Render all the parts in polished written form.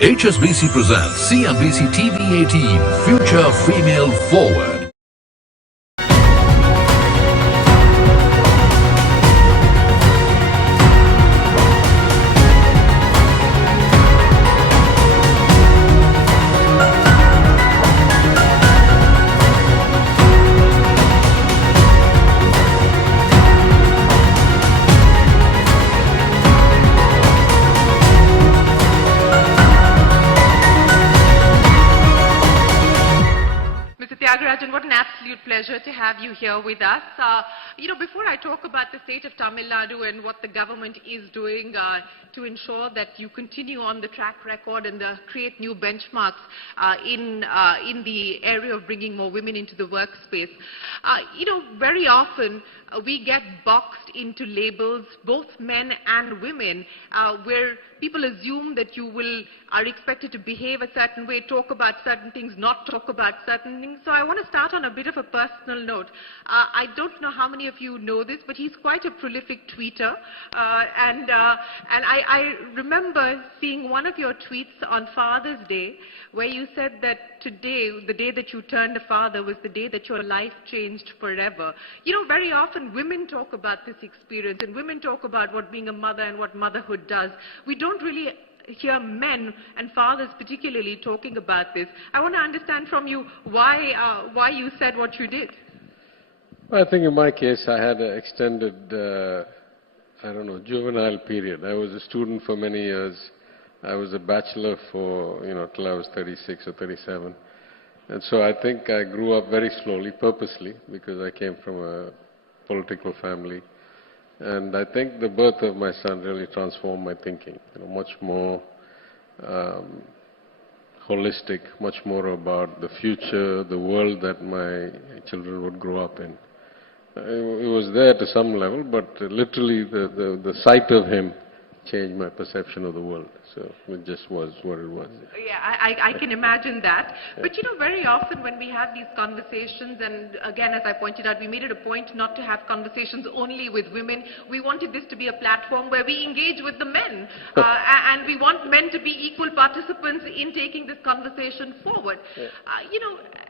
HSBC presents CNBC TV 18 Future Female Forward. Mr. Thiaga Rajan, what an absolute pleasure to have you here with us. Before I talk about the state of Tamil Nadu and what the government is doing to ensure that you continue on the track record and create new benchmarks in the area of bringing more women into the workspace, very often we get boxed into labels, both men and women, where people assume that you are expected to behave a certain way, talk about certain things, not talk about certain things. So I want to start on a bit of a personal note. I don't know how many of you know this, but he's quite a prolific tweeter. And I remember seeing one of your tweets on Father's Day, where you said that today, the day that you turned a father, was the day that your life changed forever. Very often women talk about this experience, and women talk about what being a mother and what motherhood does. We don't really hear men and fathers particularly talking about this. I want to understand from you why you said what you did. I think in my case I had an extended, juvenile period. I was a student for many years. I was a bachelor for, till I was 36 or 37. And so I think I grew up very slowly, purposely, because I came from a political family. And I think the birth of my son really transformed my thinking, much more holistic, much more about the future, the world that my children would grow up in. It was there to some level, but literally the sight of him changed my perception of the world. So it just was what it was. Yeah, I can imagine that. But very often when we have these conversations, and again, as I pointed out, we made it a point not to have conversations only with women. We wanted this to be a platform where we engage with the men. And we want men to be equal participants in taking this conversation forward. Yeah.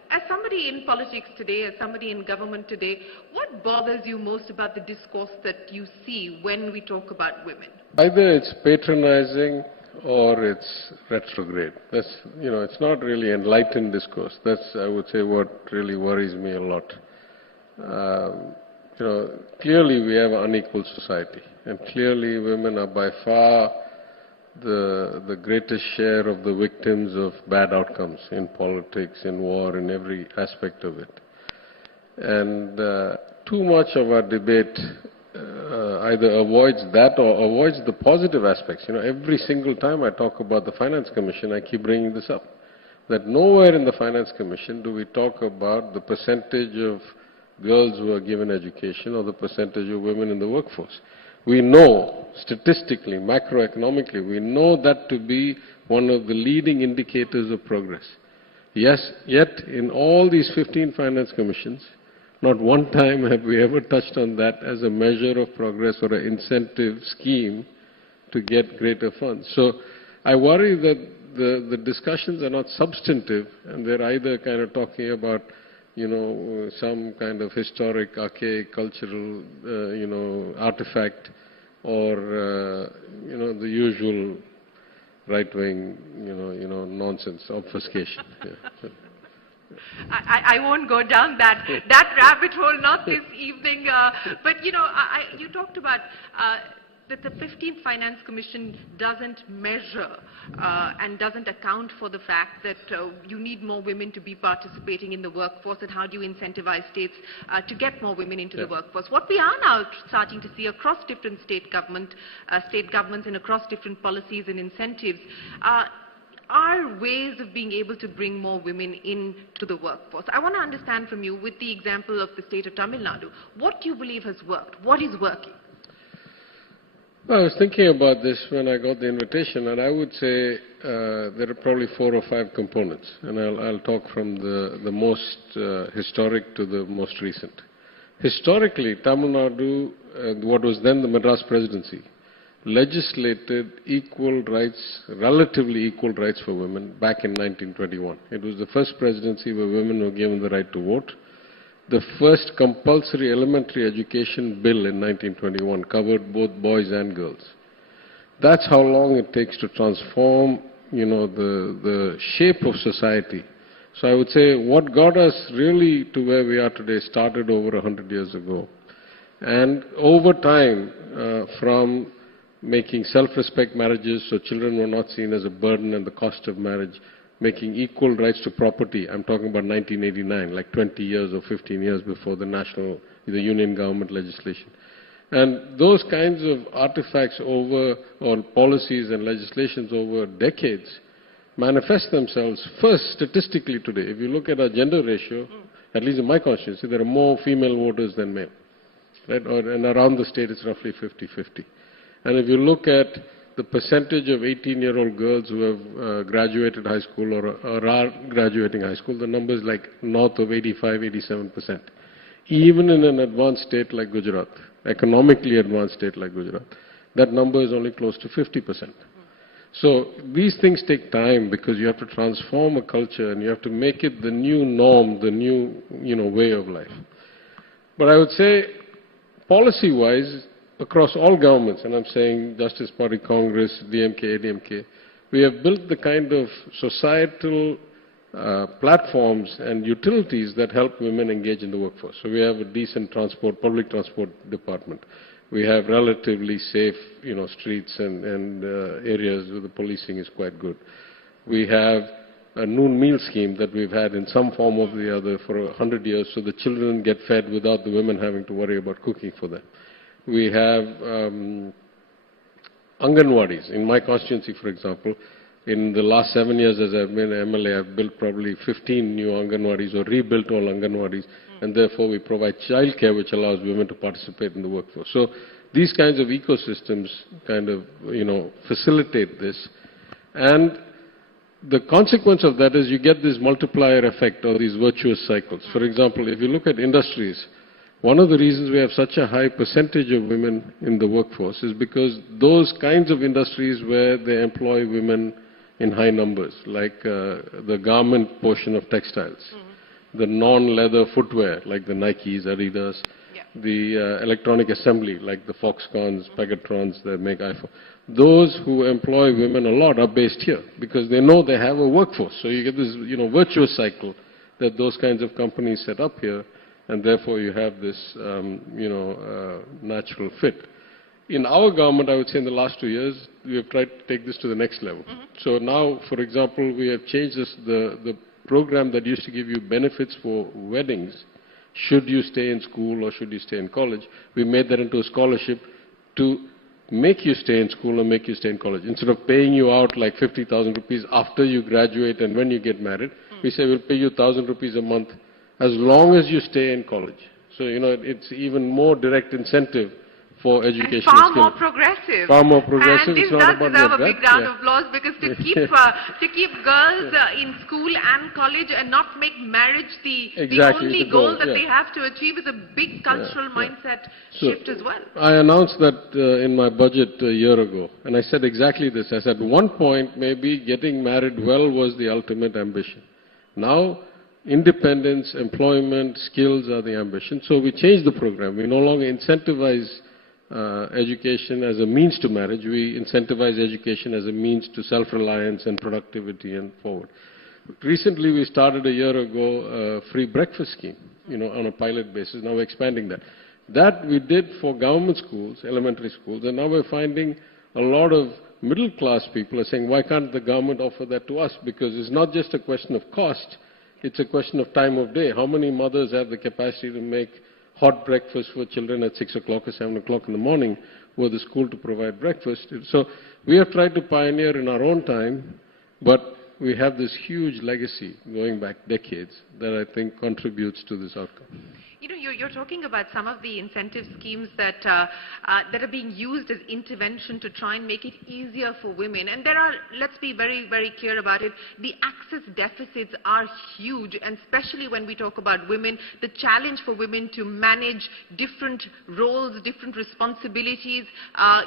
As somebody in politics today, as somebody in government today, what bothers you most about the discourse that you see when we talk about women? Either it's patronizing or it's retrograde. That's, it's not really enlightened discourse. That's, I would say, what really worries me a lot. Clearly we have an unequal society, and clearly women are by far the greatest share of the victims of bad outcomes in politics, in war, in every aspect of it. And too much of our debate either avoids that or avoids the positive aspects. Every single time I talk about the Finance Commission, I keep bringing this up, that nowhere in the Finance Commission do we talk about the percentage of girls who are given education or the percentage of women in the workforce. We know, statistically, macroeconomically, we know that to be one of the leading indicators of progress. Yes, yet in all these 15 Finance Commissions, not one time have we ever touched on that as a measure of progress or an incentive scheme to get greater funds. So I worry that the discussions are not substantive, and they're either kind of talking about, some kind of historic, archaic, cultural, artifact, or, the usual right-wing, nonsense, obfuscation. Yeah. I won't go down that rabbit hole, not this evening. But you talked about that the 15th Finance Commission doesn't measure and doesn't account for the fact that you need more women to be participating in the workforce, and how do you incentivize states to get more women into the workforce. What we are now starting to see across different state governments and across different policies and incentives are ways of being able to bring more women into the workforce. I want to understand from you, with the example of the state of Tamil Nadu, what do you believe has worked? What is working? Well, I was thinking about this when I got the invitation, and I would say there are probably 4 or 5 components, and I'll talk from the most historic to the most recent. Historically, Tamil Nadu, what was then the Madras Presidency, legislated equal rights, relatively equal rights for women back in 1921. It was the first presidency where women were given the right to vote. The first compulsory elementary education bill in 1921 covered both boys and girls. That's how long it takes to transform, the shape of society. So I would say what got us really to where we are today started over 100 years ago. And over time, from making self-respect marriages so children were not seen as a burden and the cost of marriage, making equal rights to property. I'm talking about 1989, like 20 years or 15 years before the union government legislation. And those kinds of artifacts or policies and legislations over decades manifest themselves first statistically today. If you look at our gender ratio, at least in my constituency, there are more female voters than male. Right? And around the state it's roughly 50-50. And if you look at the percentage of 18-year-old girls who have graduated high school or are graduating high school, the number is like north of 85-87%. Even in an advanced state like Gujarat, economically advanced state like Gujarat, that number is only close to 50%. So these things take time because you have to transform a culture and you have to make it the new norm, the new way of life. But I would say policy-wise, across all governments, and I'm saying Justice Party, Congress, DMK, ADMK, we have built the kind of societal platforms and utilities that help women engage in the workforce. So we have a decent public transport department. We have relatively safe, streets and areas where the policing is quite good. We have a noon meal scheme that we've had in some form or the other for 100 years, so the children get fed without the women having to worry about cooking for them. We have Anganwadis. In my constituency, for example, in the last 7 years as I've been an MLA, I've built probably 15 new Anganwadis or rebuilt all Anganwadis, and therefore we provide childcare which allows women to participate in the workforce. So these kinds of ecosystems kind of, facilitate this. And the consequence of that is you get this multiplier effect or these virtuous cycles. For example, if you look at industries, one of the reasons we have such a high percentage of women in the workforce is because those kinds of industries where they employ women in high numbers, like the garment portion of textiles, the non-leather footwear, like the Nikes, Adidas, the electronic assembly, like the Foxcons, Pegatrons that make iPhone. Those who employ women a lot are based here because they know they have a workforce. So you get this, virtuous cycle that those kinds of companies set up here, and therefore you have this, natural fit. In our government, I would say in the last 2 years, we have tried to take this to the next level. So now, for example, we have changed the program that used to give you benefits for weddings, should you stay in school or should you stay in college. We made that into a scholarship to make you stay in school or make you stay in college. Instead of paying you out like 50,000 rupees after you graduate and when you get married, we say we'll pay you 1,000 rupees a month as long as you stay in college. So, it's even more direct incentive for education. And far more progressive. Far more progressive. And this does deserve a big round of applause because to keep girls in school and college and not make marriage the only goal that they have to achieve is a big cultural mindset shift as well. I announced that in my budget a year ago, and I said exactly this. I said, one point maybe getting married well was the ultimate ambition. Now, independence, employment, skills are the ambition. So we changed the program. We no longer incentivize education as a means to marriage. We incentivize education as a means to self-reliance and productivity and forward. Recently, we started a year ago a free breakfast scheme, on a pilot basis. Now we're expanding that. That we did for government schools, elementary schools, and now we're finding a lot of middle-class people are saying, why can't the government offer that to us? Because it's not just a question of cost, it's a question of time of day. How many mothers have the capacity to make hot breakfast for children at 6 o'clock or 7 o'clock in the morning for the school to provide breakfast? So we have tried to pioneer in our own time, but we have this huge legacy going back decades that I think contributes to this outcome. You know, you're talking about some of the incentive schemes that that are being used as intervention to try and make it easier for women. And there are, let's be very, very clear about it, the access deficits are huge, and especially when we talk about women, the challenge for women to manage different roles, different responsibilities,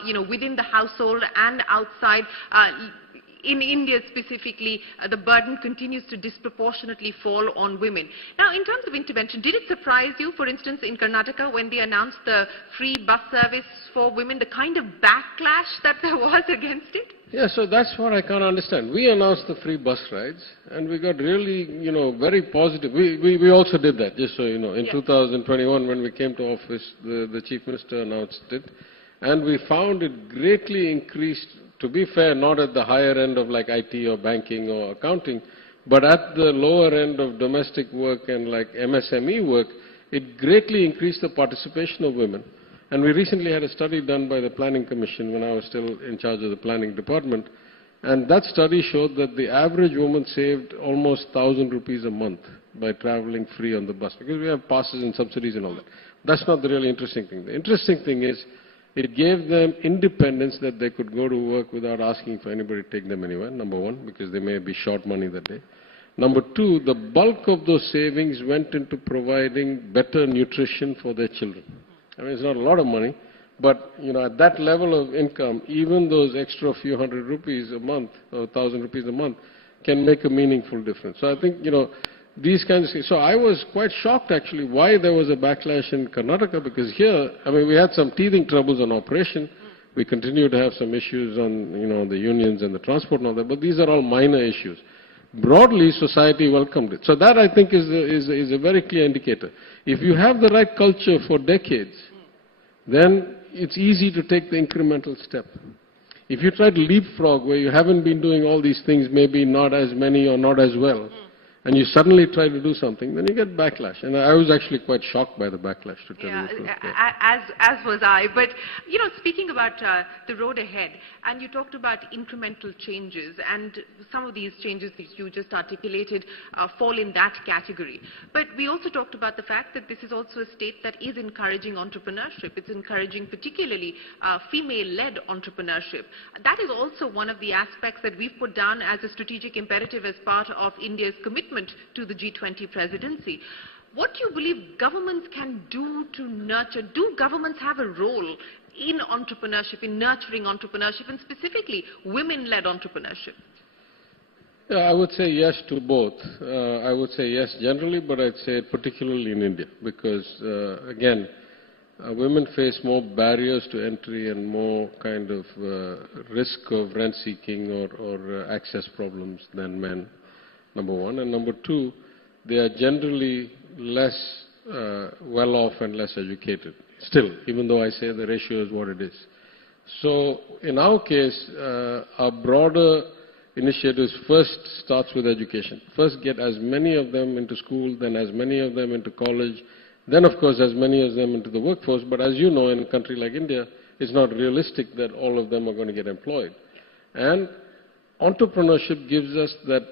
you know, within the household and outside. In India specifically, the burden continues to disproportionately fall on women. Now, in terms of intervention, did it surprise you, for instance, in Karnataka, when they announced the free bus service for women, the kind of backlash that there was against it? Yeah, so that's what I can't understand. We announced the free bus rides, and we got really, very positive. We also did that, just so you know. In 2021, when we came to office, the Chief Minister announced it, and we found it greatly increased. To be fair, not at the higher end of like IT or banking or accounting, but at the lower end of domestic work and like MSME work, it greatly increased the participation of women. And we recently had a study done by the Planning Commission when I was still in charge of the planning department, and that study showed that the average woman saved almost 1,000 rupees a month by traveling free on the bus, because we have passes and subsidies and all that. That's not the really interesting thing. The interesting thing is, it gave them independence that they could go to work without asking for anybody to take them anywhere, number one, because they may be short money that day. Number two, the bulk of those savings went into providing better nutrition for their children. I mean, it's not a lot of money, but, at that level of income, even those extra few hundred rupees a month, or 1,000 rupees a month, can make a meaningful difference. So I think, these kinds of things. So I was quite shocked actually why there was a backlash in Karnataka, because here, we had some teething troubles on operation. We continue to have some issues on, the unions and the transport and all that, but these are all minor issues. Broadly, society welcomed it. So that I think is a very clear indicator. If you have the right culture for decades, then it's easy to take the incremental step. If you try to leapfrog where you haven't been doing all these things, maybe not as many or not as well, and you suddenly try to do something, then you get backlash. And I was actually quite shocked by the backlash, to tell you the truth. As was I. But, speaking about the road ahead, and you talked about incremental changes, and some of these changes that you just articulated fall in that category. But we also talked about the fact that this is also a state that is encouraging entrepreneurship. It's encouraging particularly female-led entrepreneurship. That is also one of the aspects that we've put down as a strategic imperative as part of India's commitment to the G20 presidency. What do you believe governments can do to nurture? Do governments have a role in entrepreneurship, in nurturing entrepreneurship, and specifically women-led entrepreneurship? Yeah, I would say yes to both. I would say yes generally, but I'd say particularly in India, because again, women face more barriers to entry and more kind of risk of rent-seeking or access problems than men, number one. And number two, they are generally less well-off and less educated. Still, even though I say the ratio is what it is. So, in our case, our broader initiatives first starts with education. First get as many of them into school, then as many of them into college, then of course as many of them into the workforce. But as you know, in a country like India, it's not realistic that all of them are going to get employed. And entrepreneurship gives us that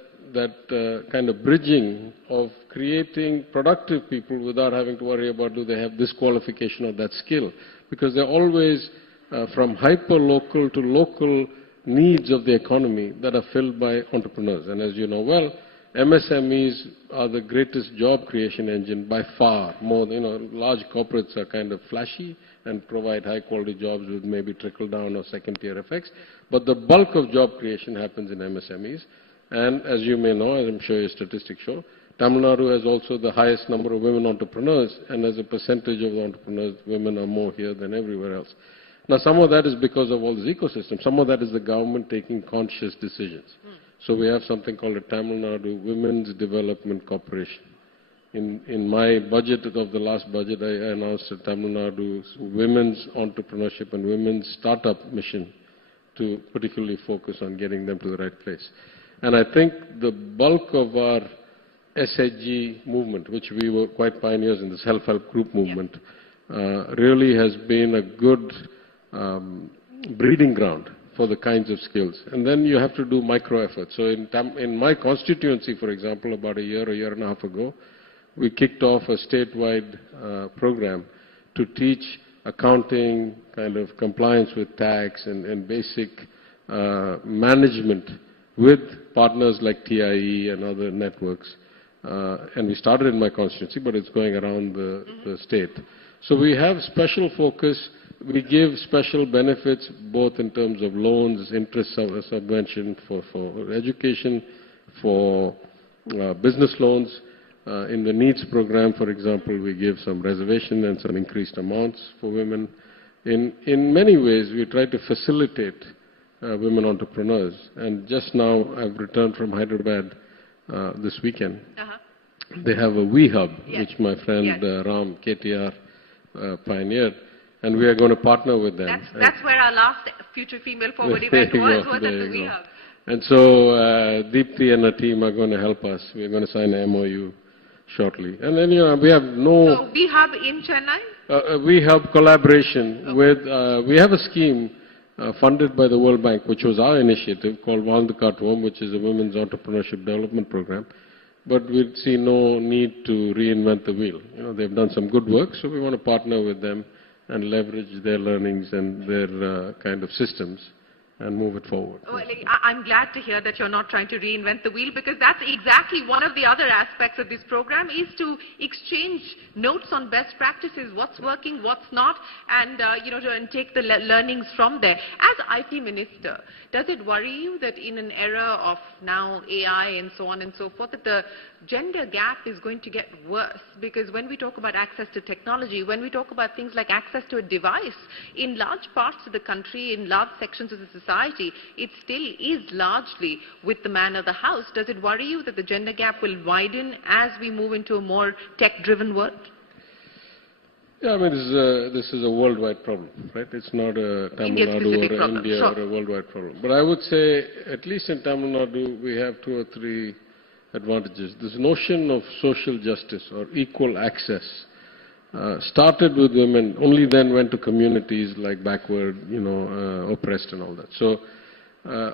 kind of bridging of creating productive people without having to worry about do they have this qualification or that skill, because they're always from hyper-local to local needs of the economy that are filled by entrepreneurs. And as you know well, MSMEs are the greatest job creation engine by far. More, large corporates are kind of flashy and provide high-quality jobs with maybe trickle-down or second-tier effects, but the bulk of job creation happens in MSMEs. And as you may know, as I'm sure your statistics show, Tamil Nadu has also the highest number of women entrepreneurs, and as a percentage of the entrepreneurs, women are more here than everywhere else. Now, some of that is because of all this ecosystem. Some of that is the government taking conscious decisions. So we have something called a Tamil Nadu Women's Development Corporation. In my budget of the last budget, I announced a Tamil Nadu's Women's Entrepreneurship and Women's Startup Mission to particularly focus on getting them to the right place. And I think the bulk of our SHG movement, which we were quite pioneers in, the self-help group movement, really has been a good breeding ground for the kinds of skills. And then you have to do micro efforts. So in my constituency, for example, about a year and a half ago, we kicked off a statewide program to teach accounting, kind of compliance with tax and basic management with partners like TIE and other networks. And we started in my constituency, but it's going around the state. So we have special focus. We give special benefits both in terms of loans, interest subvention for education, for business loans. In the NEETS program, for example, we give some reservation and some increased amounts for women. In many ways, we try to facilitate women entrepreneurs. And just now, I've returned from Hyderabad this weekend. They have a We Hub, which my friend Ram, PTR, pioneered. And we are going to partner with them. That's where our last Future Female Forward event was at the We Hub. And so Deepthi and her team are going to help us. We're going to sign an MOU shortly. And then, we have no... So We Hub in Chennai? We have collaboration with... we have a scheme funded by the World Bank, which was our initiative, called Valnd Kaatuvom, which is a women's entrepreneurship development program. But we see no need to reinvent the wheel. They've done some good work, so we want to partner with them and leverage their learnings and their kind of systems and move it forward. Well, I'm glad to hear that you're not trying to reinvent the wheel, because that's exactly one of the other aspects of this program, is to exchange notes on best practices, what's working, what's not, and and take the learnings from there. As IT Minister, does it worry you that in an era of now AI and so on and so forth, that the gender gap is going to get worse? Because when we talk about access to technology, when we talk about things like access to a device, in large parts of the country, in large sections of the society, it still is largely with the man of the house. Does it worry you that the gender gap will widen as we move into a more tech-driven world? Yeah, I mean, this is a worldwide problem, right? It's not a Tamil Nadu or India or a worldwide problem. But I would say, at least in Tamil Nadu, we have 2 or 3 advantages. This notion of social justice or equal access started with women, only then went to communities like backward, oppressed and all that. So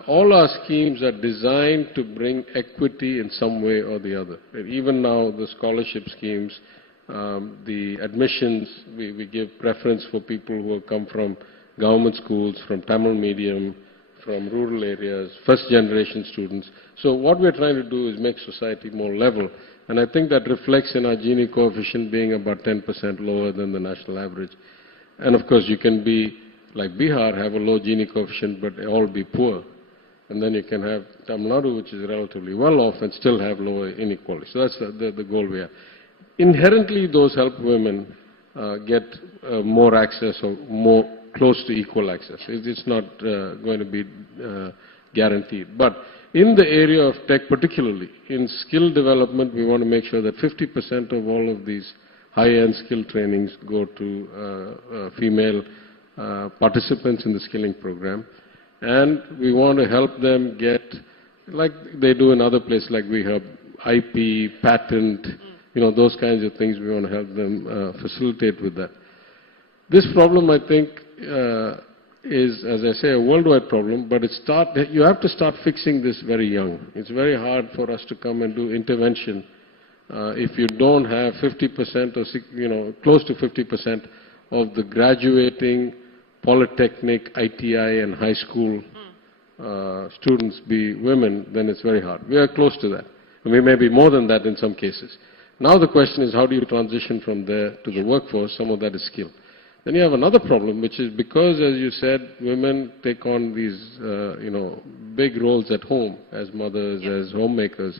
all our schemes are designed to bring equity in some way or the other. And even now, the scholarship schemes, the admissions, we give preference for people who have come from government schools, from Tamil medium, from rural areas, first-generation students. So what we're trying to do is make society more level. And I think that reflects in our Gini coefficient being about 10% lower than the national average. And of course, you can be, like Bihar, have a low Gini coefficient, but all be poor. And then you can have Tamil Nadu, which is relatively well off, and still have lower inequality. So that's the goal we have. Inherently, those help women get more access or more close to equal access. It's not going to be guaranteed. But in the area of tech particularly, in skill development, we want to make sure that 50% of all of these high-end skill trainings go to female participants in the skilling program. And we want to help them get, like they do in other places, like we have IP, patent, those kinds of things. We want to help them facilitate with that. This problem, I think, is, as I say, a worldwide problem, but you have to start fixing this very young. It's very hard for us to come and do intervention if you don't have 50% or, close to 50% of the graduating polytechnic, ITI and high school students be women, then it's very hard. We are close to that. We may be more than that in some cases. Now the question is, how do you transition from there to the workforce? Some of that is skill. Then you have another problem, which is because, as you said, women take on these, big roles at home as mothers, as homemakers.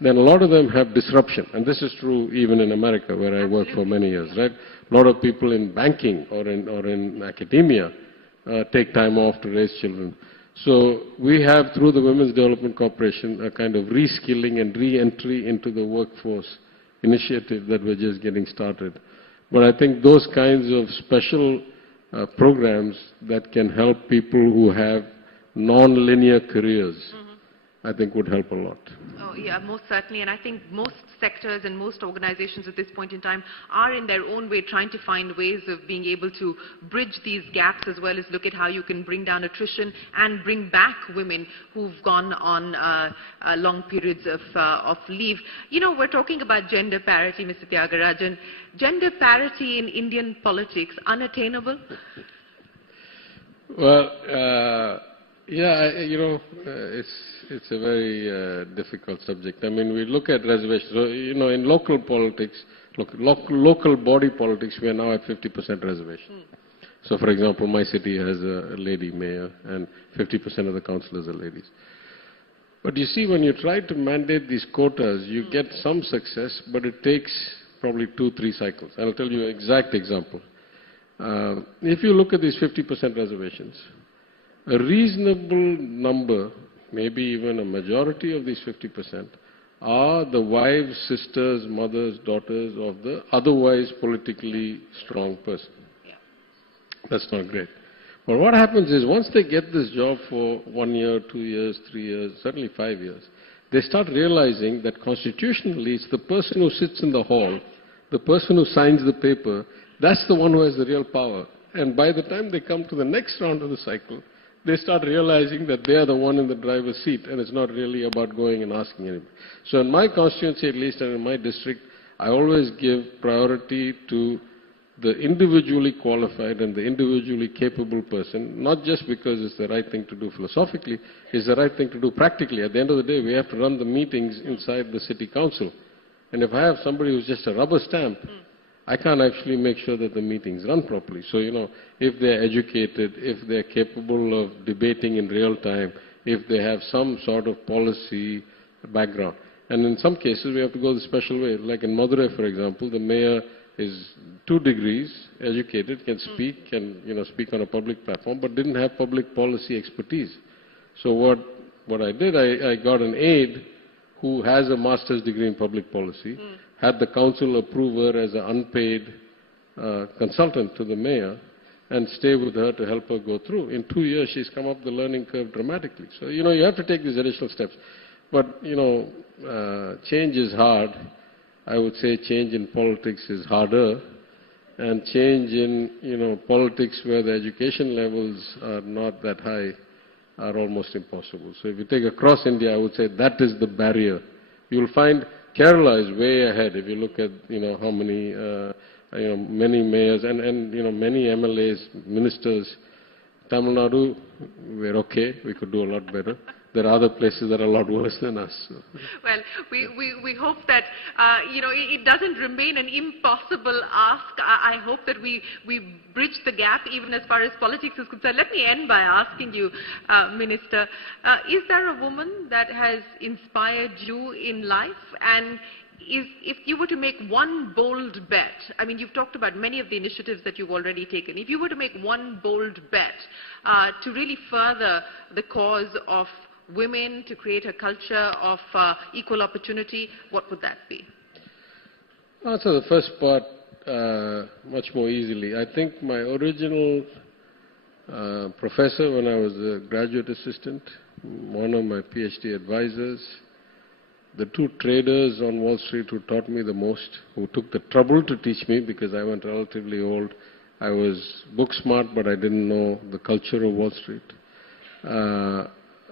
Then a lot of them have disruption. And this is true even in America, where I worked for many years, right? A lot of people in banking or in academia take time off to raise children. So we have, through the Women's Development Corporation, a kind of reskilling and re-entry into the workforce initiative that we're just getting started. But I think those kinds of special programs that can help people who have non-linear careers, I think would help a lot. Oh, yeah, most certainly. And I think most sectors and most organizations at this point in time are in their own way trying to find ways of being able to bridge these gaps, as well as look at how you can bring down attrition and bring back women who've gone on long periods of leave. You know, we're talking about gender parity, Mr. Thiaga Rajan. Gender parity in Indian politics, unattainable? Well, it's a very difficult subject. I mean, we look at reservations. So, in local politics, local body politics, we are now at 50% reservation. So, for example, my city has a lady mayor, and 50% of the councillors are ladies. But you see, when you try to mandate these quotas, you get some success, but it takes probably 2-3 cycles. I'll tell you an exact example. If you look at these 50% reservations, a reasonable number, maybe even a majority of these 50%, are the wives, sisters, mothers, daughters of the otherwise politically strong person. Yeah. That's not great. But what happens is, once they get this job for 1 year, 2 years, 3 years, certainly 5 years, they start realizing that constitutionally it's the person who sits in the hall, the person who signs the paper, that's the one who has the real power. And by the time they come to the next round of the cycle, they start realizing that they are the one in the driver's seat, and it's not really about going and asking anybody. So in my constituency, at least, and in my district, I always give priority to the individually qualified and the individually capable person, not just because it's the right thing to do philosophically, it's the right thing to do practically. At the end of the day, we have to run the meetings inside the city council. And if I have somebody who's just a rubber stamp, I can't actually make sure that the meetings run properly. So, if they're educated, if they're capable of debating in real time, if they have some sort of policy background. And in some cases, we have to go the special way. Like in Madurai, for example, the mayor is 2 degrees educated, can speak, and speak on a public platform, but didn't have public policy expertise. So what I did, I got an aide who has a master's degree in public policy, had the council approve her as an unpaid consultant to the mayor, and stay with her to help her go through. In 2 years, she's come up the learning curve dramatically. So, you have to take these additional steps. But, change is hard. I would say change in politics is harder, and change in, politics where the education levels are not that high are almost impossible. So if you take across India, I would say that is the barrier. You'll find Kerala is way ahead. If you look at, how many, many mayors and many MLAs, ministers. Tamil Nadu, we're okay. We could do a lot better. There are other places that are a lot worse than us. So. Well, we hope that, it doesn't remain an impossible ask. I hope that we bridge the gap even as far as politics is concerned. Let me end by asking you, Minister, is there a woman that has inspired you in life? And if you were to make one bold bet, I mean, you've talked about many of the initiatives that you've already taken. If you were to make one bold bet to really further the cause of women, to create a culture of equal opportunity, what would that be? Answer the first part much more easily. I think my original professor when I was a graduate assistant, one of my PhD advisors, the 2 traders on Wall Street who taught me the most, who took the trouble to teach me because I went relatively old. I was book smart, but I didn't know the culture of Wall Street.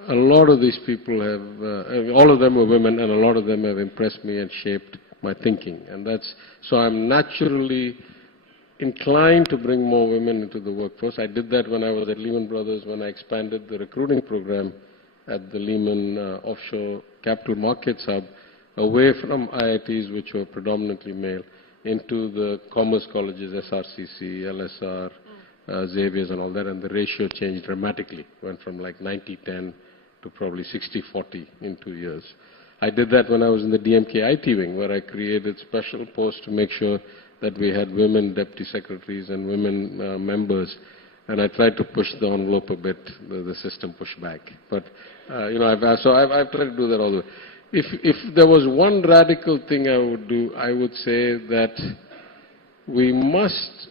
A lot of these people have, all of them were women, and a lot of them have impressed me and shaped my thinking. And so I'm naturally inclined to bring more women into the workforce. I did that when I was at Lehman Brothers, when I expanded the recruiting program at the Lehman Offshore Capital Markets Hub, away from IITs, which were predominantly male, into the commerce colleges, SRCC, LSR, Xavier's and all that, and the ratio changed dramatically. Went from like 90-10 to probably 60-40 in 2 years. I did that when I was in the DMK IT wing, where I created special posts to make sure that we had women deputy secretaries and women members, and I tried to push the envelope a bit. The system pushed back. But I've tried to do that all the way. If there was one radical thing I would do, I would say that we must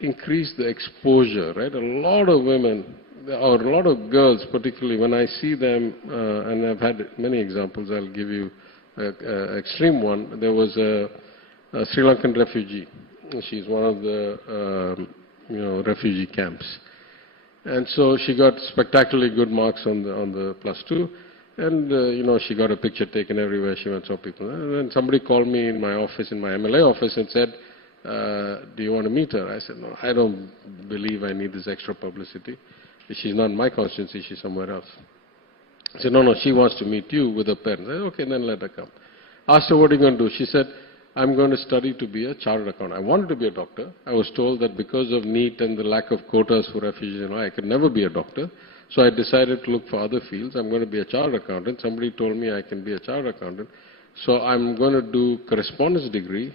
increase the exposure, right? A lot of women, or a lot of girls particularly, when I see them, and I've had many examples, I'll give you extreme one. There was a Sri Lankan refugee. She's one of the refugee camps. And so she got spectacularly good marks on the +2. And, she got a picture taken everywhere she went, saw people. And then somebody called me in my office, in my MLA office, and said, do you want to meet her? I said, no, I don't believe I need this extra publicity. She's not in my constituency, she's somewhere else. I said, no, she wants to meet you with her parents. I said, okay, then let her come. Asked her, what are you going to do? She said, I'm going to study to be a chartered accountant. I wanted to be a doctor. I was told that because of NEET and the lack of quotas for refugees, I could never be a doctor. So I decided to look for other fields. I'm going to be a chartered accountant. Somebody told me I can be a chartered accountant. So I'm going to do correspondence degree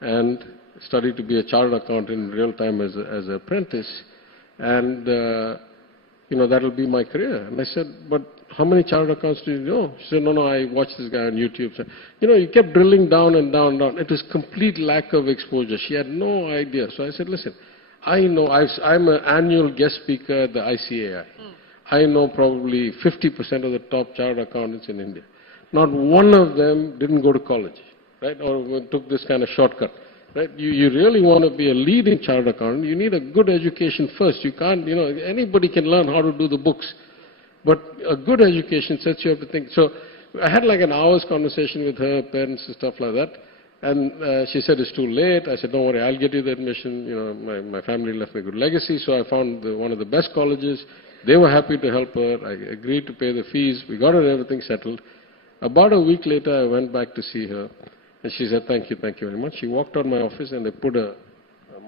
and study to be a chartered accountant in real time as an apprentice. And, that'll be my career. And I said, but how many chartered accountants do you know? She said, no, I watched this guy on YouTube. So, you kept drilling down and down and down. It was complete lack of exposure. She had no idea. So I said, listen, I know I'm an annual guest speaker at the ICAI. I know probably 50% of the top chartered accountants in India. Not one of them didn't go to college, right? Or took this kind of shortcut, right? You really want to be a leading chartered accountant, you need a good education first. You can't, anybody can learn how to do the books. But a good education sets you up to think. So I had like an hour's conversation with her parents and stuff like that. And she said, it's too late. I said, don't worry, I'll get you the admission. My family left me a good legacy. So I found one of the best colleges. They were happy to help her. I agreed to pay the fees. We got her everything settled. About a week later, I went back to see her. And she said, thank you very much. She walked out of my office and they put a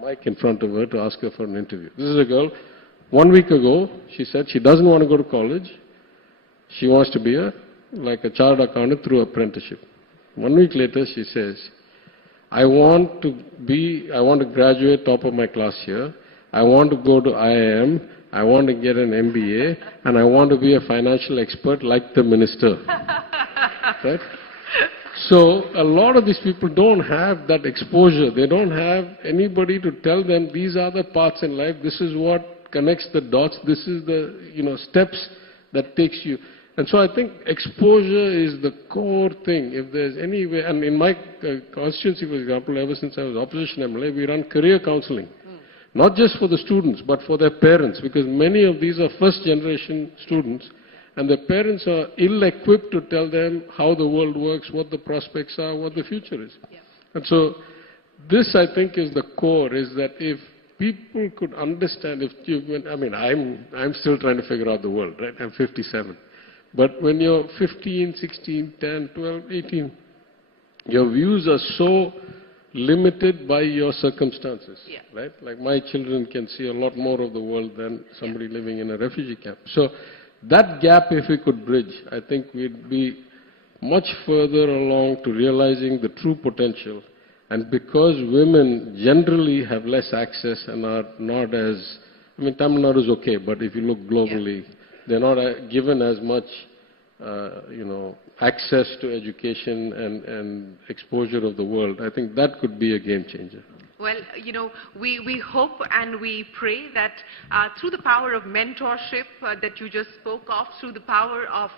mic in front of her to ask her for an interview. This is a girl. 1 week ago, she said she doesn't want to go to college. She wants to be a chartered accountant through apprenticeship. 1 week later, she says, I want to graduate top of my class here. I want to go to IIM. I want to get an MBA. And I want to be a financial expert like the minister. Right? So a lot of these people don't have that exposure. They don't have anybody to tell them these are the paths in life. This is what connects the dots. This is the steps that takes you. And so I think exposure is the core thing. If there's any way, and in my constituency, for example, ever since I was opposition MLA, we run career counseling. Not just for the students, but for their parents, because many of these are first generation students, and their parents are ill-equipped to tell them how the world works, what the prospects are, what the future is. Yeah. And so this, I think, is the core, is that if people could understand, I'm still trying to figure out the world, right? I'm 57. But when you're 15, 16, 10, 12, 18, your views are so limited by your circumstances, right? Like my children can see a lot more of the world than somebody living in a refugee camp. So that gap, if we could bridge, I think we'd be much further along to realizing the true potential. And because women generally have less access and are not as, Tamil Nadu is okay, but if you look globally, they're not given as much, access to education and exposure of the world. I think that could be a game changer. Well, we hope and we pray that through the power of mentorship that you just spoke of, through the power of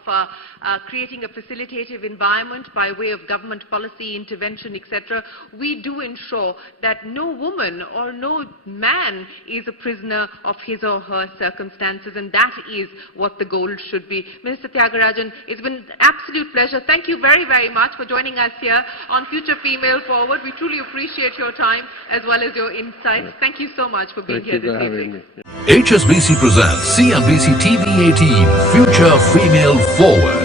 creating a facilitative environment by way of government policy, intervention, etc., we do ensure that no woman or no man is a prisoner of his or her circumstances, and that is what the goal should be. Minister Thiaga Rajan, it's been an absolute pleasure. Thank you very, very much for joining us here on Future Female Forward. We truly appreciate your time as well as your insights. Thank you so much for being here this evening. HSBC presents CNBC TV 18 Future Female Forward.